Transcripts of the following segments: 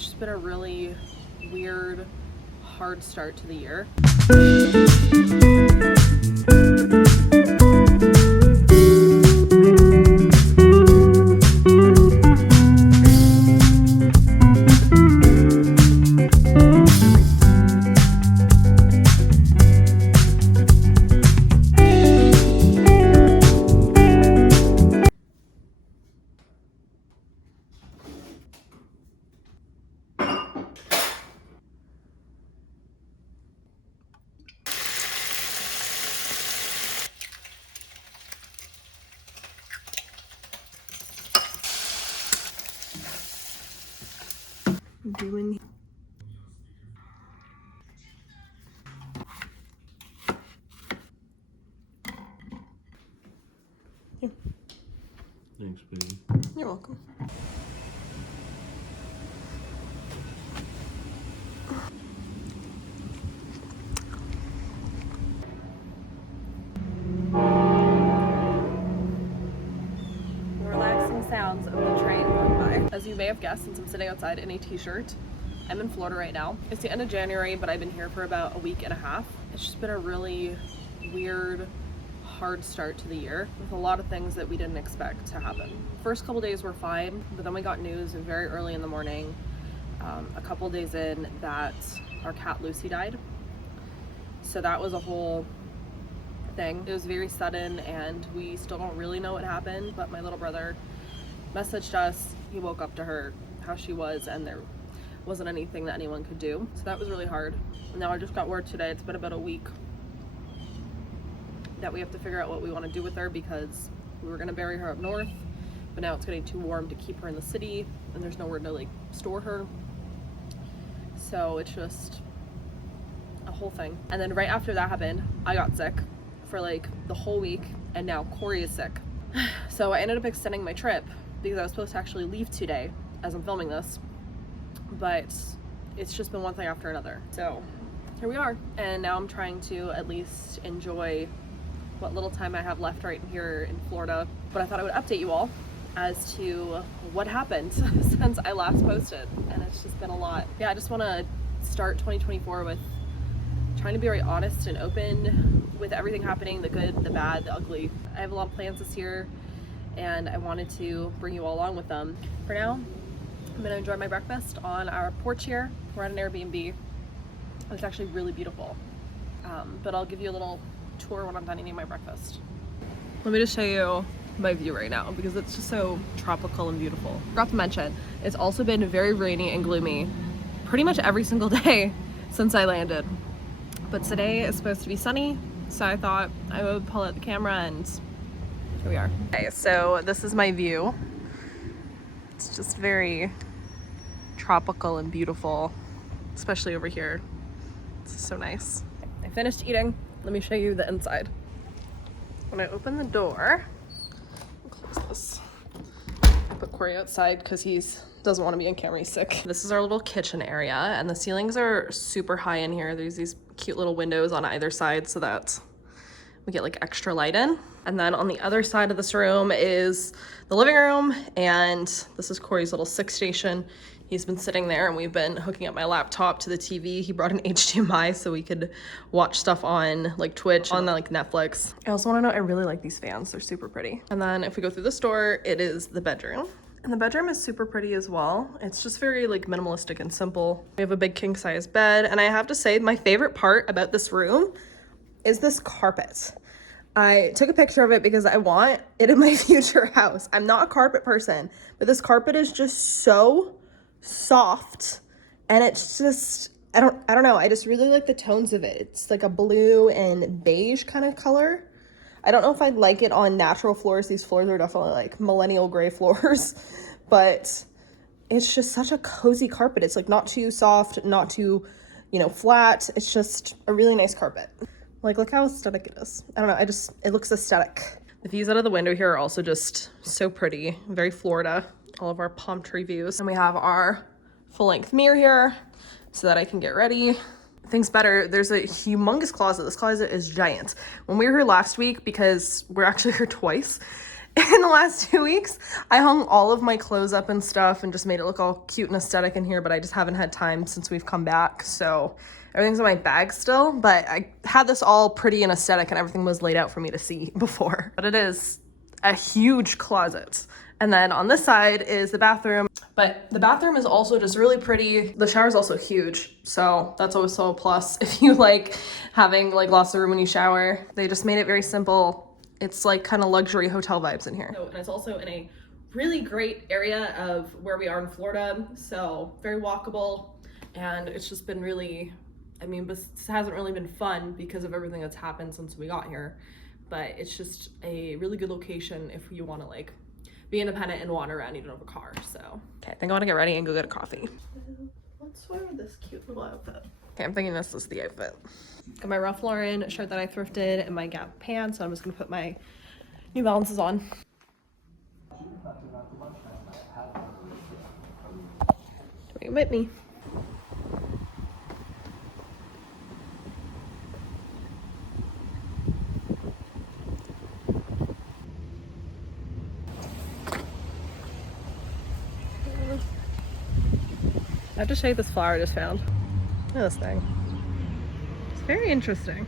It's just been a really weird, hard start to the year. Doing here. Thanks, baby. You're welcome. Relaxing sounds of the train going by. As you may have guessed, since I'm sitting outside in a t-shirt, I'm in Florida right now. It's the end of January, but I've been here for about a week and a half. It's just been a really weird, hard start to the year with a lot of things that we didn't expect to happen. First couple days were fine, but then we got news very early in the morning, a couple days in, that our cat Lucy died. So that was a whole thing. It was very sudden and we still don't really know what happened, but my little brother messaged us. He woke up to her, how she was, and there wasn't anything that anyone could do. So that was really hard. Now I just got word today, it's been about a week, that we have to figure out what we want to do with her, because we were going to bury her up north, but now it's getting too warm to keep her in the city and there's nowhere to like store her. So it's just a whole thing. And then right after that happened, I got sick for like the whole week, and now Corey is sick. So I ended up extending my trip because I was supposed to actually leave today as I'm filming this, but it's just been one thing after another. So here we are, and now I'm trying to at least enjoy what little time I have left right here in Florida. But I thought I would update you all as to what happened since I last posted, and it's just been a lot. Yeah, I just want to start 2024 with trying to be very honest and open with everything happening, the good, the bad, the ugly. I have a lot of plans this year and I wanted to bring you all along with them. For now, I'm gonna enjoy my breakfast on our porch here. We're at an Airbnb. It's actually really beautiful. But I'll give you a little tour when I'm done eating my breakfast. Let me just show you my view right now because it's just so tropical and beautiful. Forgot to mention, it's also been very rainy and gloomy pretty much every single day since I landed. But today is supposed to be sunny, so I thought I would pull out the camera, and here we are. Okay, so this is my view. It's just very tropical and beautiful, especially over here. It's so nice. I finished eating. Let me show you the inside. When I open the door, I'll close this. I put Corey outside because he doesn't want to be in camera, he's sick. This is our little kitchen area, and the ceilings are super high in here. There's these cute little windows on either side so that we get like extra light in. And then on the other side of this room is the living room, and this is Corey's little 6 station. He's been sitting there and we've been hooking up my laptop to the TV. He brought an HDMI so we could watch stuff on like Twitch, on like Netflix. I also want to know, I really like these fans. They're super pretty. And then if we go through this door, it is the bedroom. And the bedroom is super pretty as well. It's just very like minimalistic and simple. We have a big king size bed. And I have to say, my favorite part about this room is this carpet. I took a picture of it because I want it in my future house. I'm not a carpet person, but this carpet is just so soft, and it's just, I don't know, I just really like the tones of it. It's like a blue and beige kind of color. I don't know if I'd like it on natural floors. These floors are definitely like millennial gray floors, but it's just such a cozy carpet. It's like not too soft, not too, flat. It's just a really nice carpet. Like, look how aesthetic it is. I don't know, it looks aesthetic. The views out of the window here are also just so pretty, very Florida. All of our palm tree views. And we have our full-length mirror here so that I can get ready. Things better, there's a humongous closet. This closet is giant. When we were here last week, because we're actually here twice, in the last 2 weeks. I hung all of my clothes up and stuff and just made it look all cute and aesthetic in here, but I just haven't had time since we've come back. So everything's in my bag still, but I had this all pretty and aesthetic and everything was laid out for me to see before. But it is a huge closet. And then on this side is the bathroom. But the bathroom is also just really pretty. The shower is also huge, so that's always so a plus if you like having like lots of room when you shower. They just made it very simple. It's like kind of luxury hotel vibes in here. And it's also in a really great area of where we are in Florida, so very walkable. And it's just been really, I mean, this hasn't really been fun because of everything that's happened since we got here, but it's just a really good location if you want to like be independent and wander around. You don't have a car, so. Okay, I think I want to get ready and go get a coffee. Let's wear this cute little outfit. Okay, I'm thinking this is the outfit. Got my Ralph Lauren shirt that I thrifted and my Gap pants, so I'm just gonna put my New Balances on. Bring it with me. I have to show you this flower I just found. Look at this thing. It's very interesting.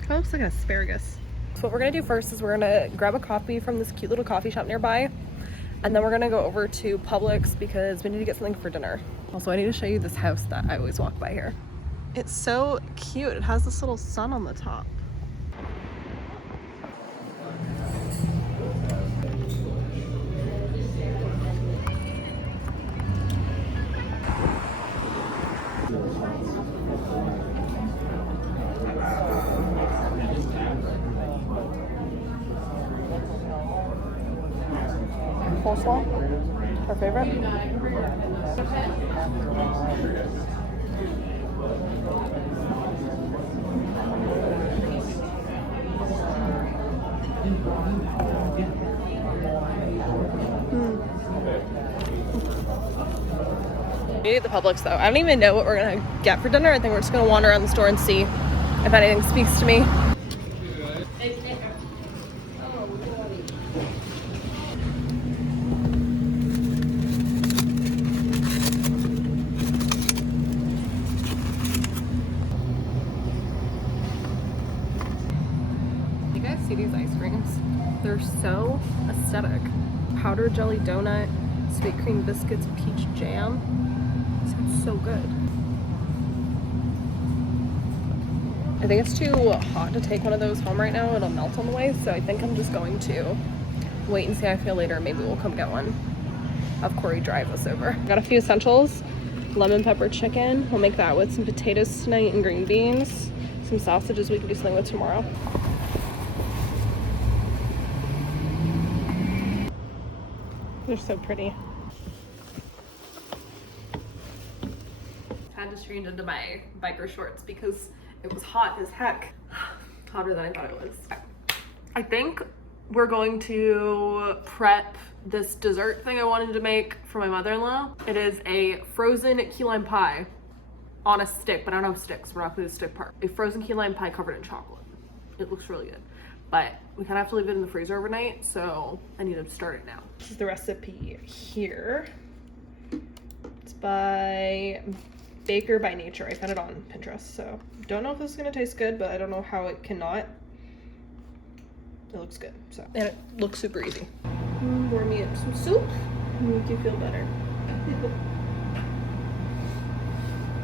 It kind of looks like an asparagus. So what we're gonna do first is we're gonna grab a coffee from this cute little coffee shop nearby, and then we're gonna go over to Publix because we need to get something for dinner. Also, I need to show you this house that I always walk by here. It's so cute. It has this little sun on the top. Coleslaw, our favorite. We need the Publix though. I don't even know what we're gonna get for dinner. I think we're just gonna wander around the store and see if anything speaks to me. See these ice creams? They're so aesthetic. Powdered jelly donut, sweet cream biscuits, peach jam. Sounds so good. I think it's too hot to take one of those home right now. It'll melt on the way, so I think I'm just going to wait and see how I feel later. Maybe we'll come get one. Have Corey drive us over. Got a few essentials. Lemon pepper chicken. We'll make that with some potatoes tonight and green beans. Some sausages we can do something with tomorrow. They're so pretty. Had to change into my biker shorts because it was hot as heck. Hotter than I thought it was. I think we're going to prep this dessert thing I wanted to make for my mother-in-law. It is a frozen key lime pie on a stick, but I don't have sticks. We're not gonna do the stick part. A frozen key lime pie covered in chocolate. It looks really good. But we kind of have to leave it in the freezer overnight, so I need to start it now. This is the recipe here. It's by Baker by Nature. I found it on Pinterest, so don't know if this is gonna taste good, but I don't know how it cannot. It looks good, so. And it looks super easy. Pour me up some soup, make you feel better.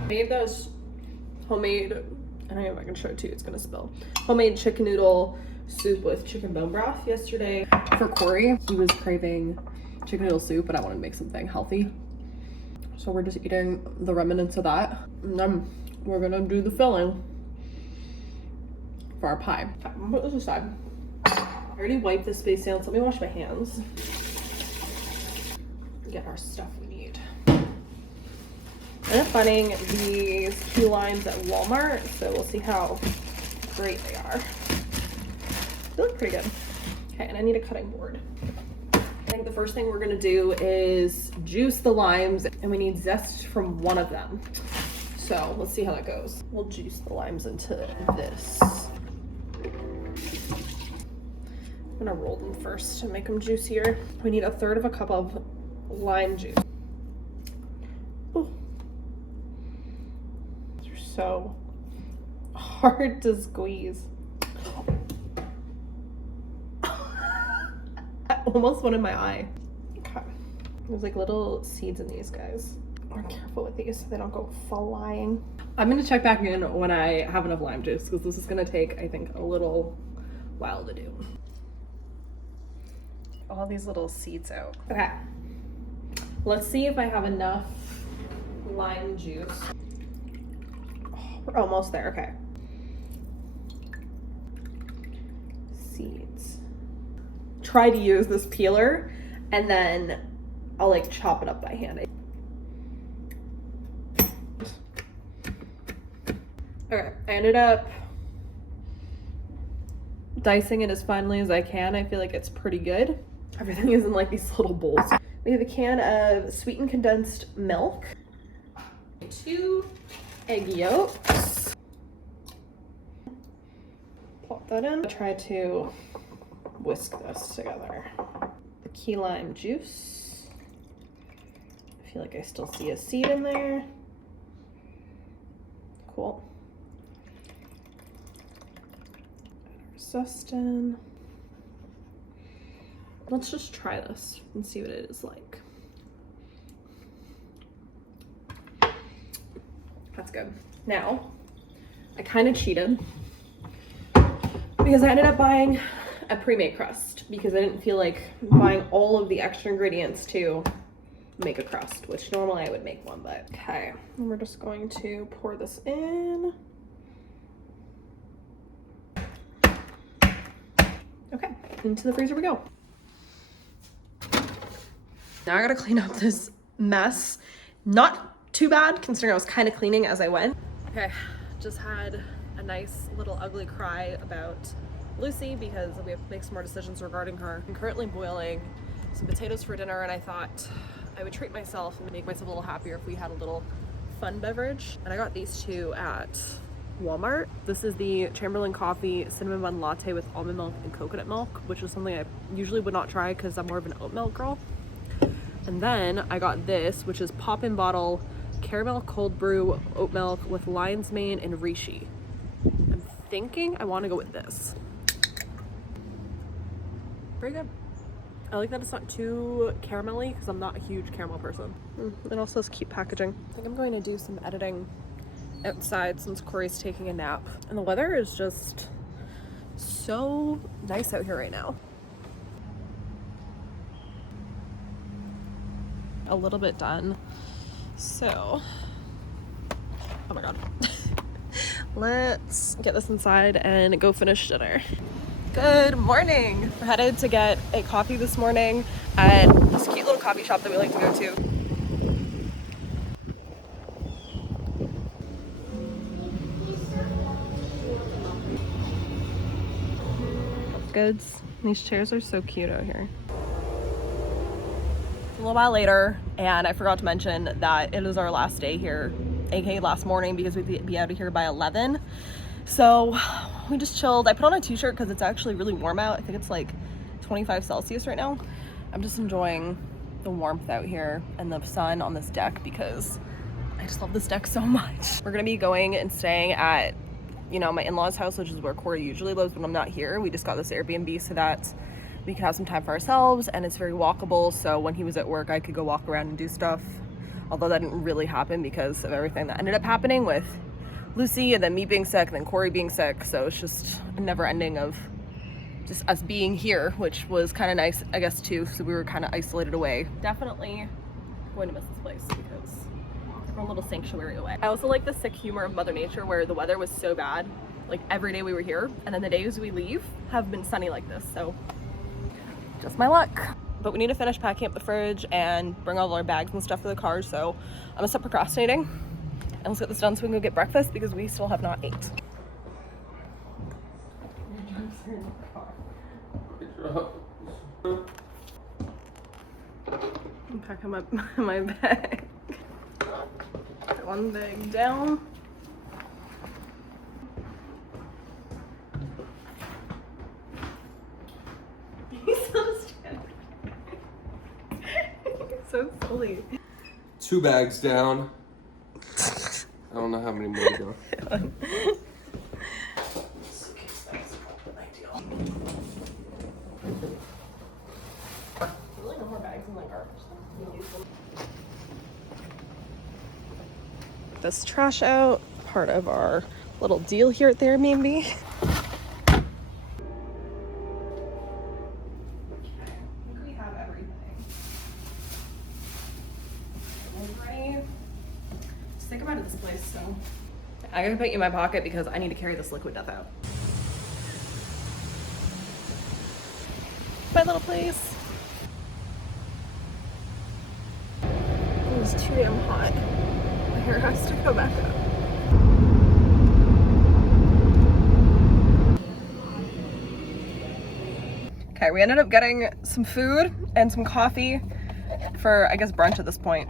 I made those homemade, I don't know if I can show it to you, it's gonna spill. Homemade chicken noodle soup with chicken bone broth yesterday for Corey. He was craving chicken noodle soup, and I wanted to make something healthy. So we're just eating the remnants of that. And then we're gonna do the filling for our pie. I'm gonna put this aside. I already wiped this space down, so let me wash my hands. Get our stuff we need. I ended up finding these key limes at Walmart, so we'll see how great they are. They look pretty good. Okay, and I need a cutting board. I think the first thing we're gonna do is juice the limes, and we need zest from one of them. So let's see how that goes. We'll juice the limes into this. I'm gonna roll them first to make them juicier. We need 1/3 cup of lime juice. Ooh. They're so hard to squeeze. I almost went in my eye. Okay. There's like little seeds in these guys. Be careful with these so they don't go flying. I'm gonna check back in when I have enough lime juice because this is gonna take, I think, a little while to do. All these little seeds out. Okay. Let's see if I have enough lime juice. Oh, we're almost there. Okay. Seeds. Try to use this peeler and then I'll like chop it up by hand. Okay, I ended up dicing it as finely as I can. I feel like it's pretty good. Everything is in like these little bowls. We have a can of sweetened condensed milk, 2 egg yolks. Plop that in. Try to whisk this together. The key lime juice. I feel like I still see a seed in there. Cool. Sustain. Let's just try this and see what it is like. That's good. Now, I kind of cheated because I ended up buying a pre-made crust because I didn't feel like buying all of the extra ingredients to make a crust, which normally I would make one, but okay. And we're just going to pour this in. Okay, into the freezer we go. Now I gotta clean up this mess. Not too bad considering I was kind of cleaning as I went. Okay, just had a nice little ugly cry about Lucy because we have to make some more decisions regarding her. I'm currently boiling some potatoes for dinner and I thought I would treat myself and make myself a little happier if we had a little fun beverage. And I got these two at Walmart. This is the Chamberlain Coffee Cinnamon Bun Latte with almond milk and coconut milk, which is something I usually would not try because I'm more of an oat milk girl. And then I got this, which is pop-in bottle caramel cold brew oat milk with lion's mane and reishi. I'm thinking I want to go with this. Very good. I like that it's not too caramelly because I'm not a huge caramel person. It also has cute packaging. I think I'm going to do some editing outside since Corey's taking a nap. And the weather is just so nice out here right now. A little bit done. So, oh my god. Let's get this inside and go finish dinner. Good morning. We're headed to get a coffee this morning at this cute little coffee shop that we like to go to. Goods. These chairs are so cute out here. A little while later, and I forgot to mention that it is our last day here, aka last morning, because we'd be out of here by 11. So we just chilled. I put on a t-shirt because it's actually really warm out. I think it's like 25 Celsius right now. I'm just enjoying the warmth out here and the sun on this deck because I just love this deck so much. We're gonna be going and staying at, you know, my in-laws' house, which is where Corey usually lives when I'm not here. We just got this Airbnb so that we could have some time for ourselves, and it's very walkable, so when he was at work I could go walk around and do stuff, although that didn't really happen because of everything that ended up happening with Lucy and then me being sick and then Corey being sick. So it's just a never ending of just us being here, which was kind of nice, I guess, too. So we were kind of isolated away. Definitely going to miss this place because we're a little sanctuary away. I also like the sick humor of Mother Nature where the weather was so bad, like every day we were here, and then the days we leave have been sunny like this. So just my luck. But we need to finish packing up the fridge and bring all our bags and stuff to the car, so I'm gonna stop procrastinating and let's get this done so we can go get breakfast because we still have not ate. I'm packing my bag. Put one bag down. Literally. 2 bags down. I don't know how many more to go. Really no more bags in the garbage. This trash out, part of our little deal here at the Airbnb. We have everything. Right. Just think about it, this place, so. I gotta put you in my pocket because I need to carry this liquid death out. My little place. It was too damn hot. My hair has to go back up. Okay, we ended up getting some food and some coffee for, I guess, brunch at this point.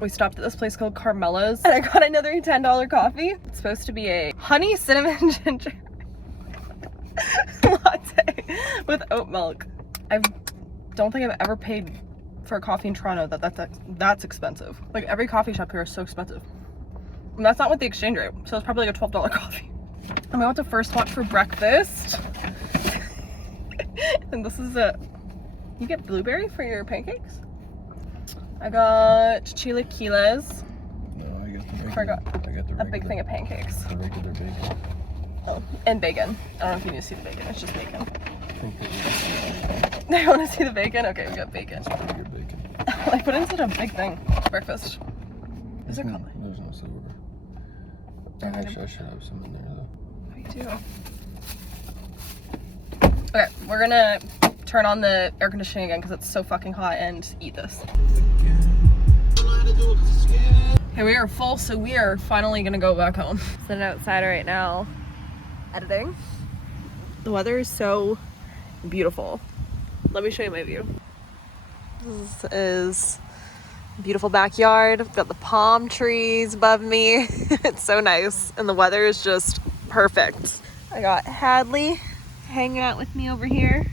We stopped at this place called Carmela's and I got another $10 coffee. It's supposed to be a honey cinnamon ginger latte with oat milk. I don't think I've ever paid for a coffee in Toronto that's expensive. Like, every coffee shop here is so expensive. And that's not with the exchange rate, so it's probably like a $12 coffee. And we went to First Watch for breakfast. And this is you get blueberry for your pancakes? I got chilaquiles. No, I got the regular. I got the regular, a big thing of pancakes. The regular bacon. Oh, and bacon. I don't know if you need to see the bacon, it's just bacon. I think that you They want to see the bacon? Okay, we got bacon. regular bacon. Like, put in such a big thing. Breakfast. Is there color? There's no silver. Actually, I should have some in there though. Me too. Okay, we're gonna turn on the air conditioning again because it's so fucking hot and eat this. Okay, we are full, so we are finally gonna go back home. Sitting outside right now, editing. The weather is so beautiful. Let me show you my view. This is a beautiful backyard. I've got the palm trees above me. It's so nice, and the weather is just perfect. I got Hadley hanging out with me over here.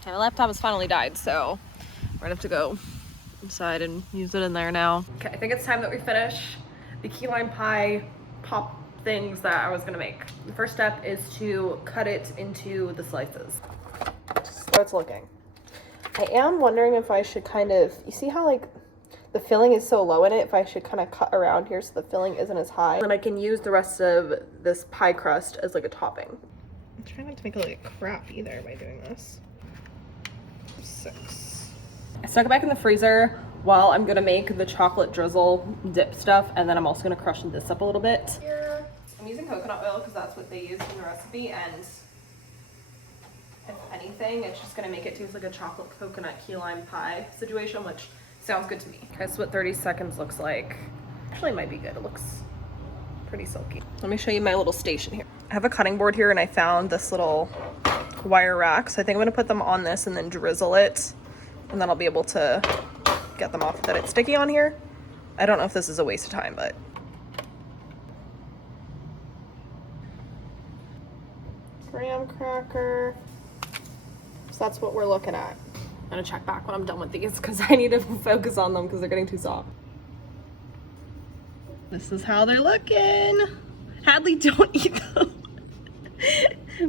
Okay, my laptop has finally died, so we're gonna have to go inside and use it in there now. Okay, I think it's time that we finish the key lime pie pop things that I was gonna make. The first step is to cut it into the slices. So it's looking. I am wondering if I should kind of, you see how like the filling is so low in it, if I should kind of cut around here so the filling isn't as high. And I can use the rest of this pie crust as like a topping. I'm trying not to make it like crap either by doing this. 6. I stuck it back in the freezer while I'm gonna make the chocolate drizzle dip stuff, and then I'm also gonna crush this up a little bit. Here, I'm using coconut oil because that's what they use in the recipe, and if anything, it's just gonna make it taste like a chocolate coconut key lime pie situation, which sounds good to me. Okay, that's what 30 seconds looks like. Actually, it might be good. It looks pretty silky. Let me show you my little station here. I have a cutting board here, and I found this little wire rack. So I think I'm gonna put them on this and then drizzle it, and then I'll be able to get them off that it's sticky on here. I don't know if this is a waste of time, but. Graham cracker. So that's what we're looking at. I'm gonna check back when I'm done with these because I need to focus on them because they're getting too soft. This is how they're looking. Hadley, don't eat them.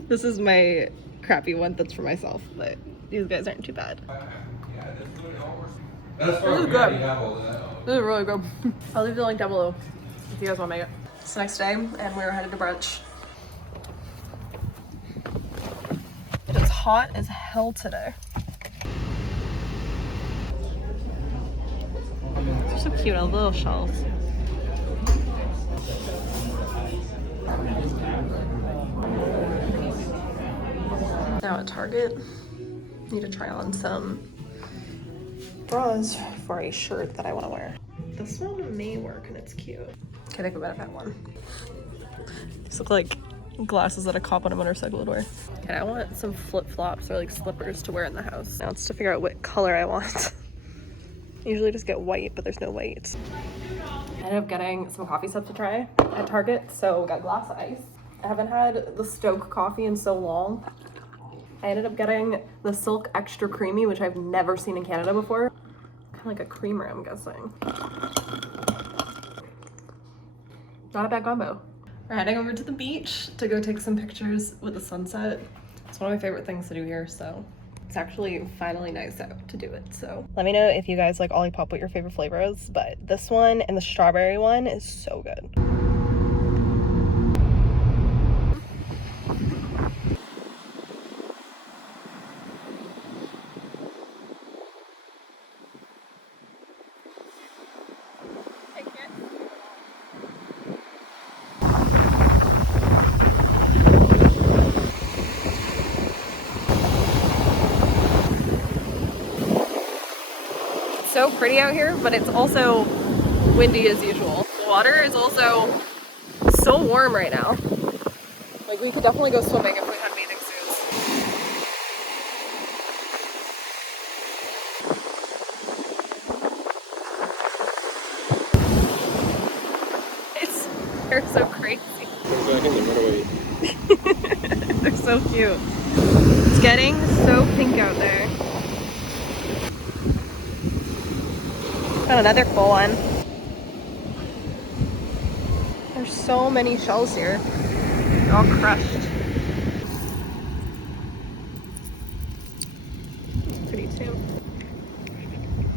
This is my crappy one that's for myself, but these guys aren't too bad. This is good. This is really good. I'll leave the link down below if you guys want to make it. It's the next day and we're headed to brunch. It is hot as hell today. They're so cute, all the little shells. Now at Target, need to try on some bras for a shirt that I want to wear. This one may work and it's cute. Okay, I think we better have one. These look like glasses that a cop on a motorcycle would wear. Okay, I want some flip-flops or like slippers to wear in the house. Now it's to figure out what color I want. Usually just get white, but there's no white. I ended up getting some coffee stuff to try at Target, so we got glass ice. I haven't had the Stoke coffee in so long. I ended up getting the Silk Extra Creamy, which I've never seen in Canada before. Kind of like a creamer, I'm guessing. Not a bad combo. We're heading over to the beach to go take some pictures with the sunset. It's one of my favorite things to do here, so it's actually finally nice out to do it, so. Let me know if you guys like Olipop, what your favorite flavor is, but this one and the strawberry one is so good. So pretty out here, but it's also windy as usual. The water is also so warm right now. Like, we could definitely go swimming if we had bathing suits. They're so crazy. They're so cute. It's getting so pink out there. Got another cool one. There's so many shells here. They're all crushed.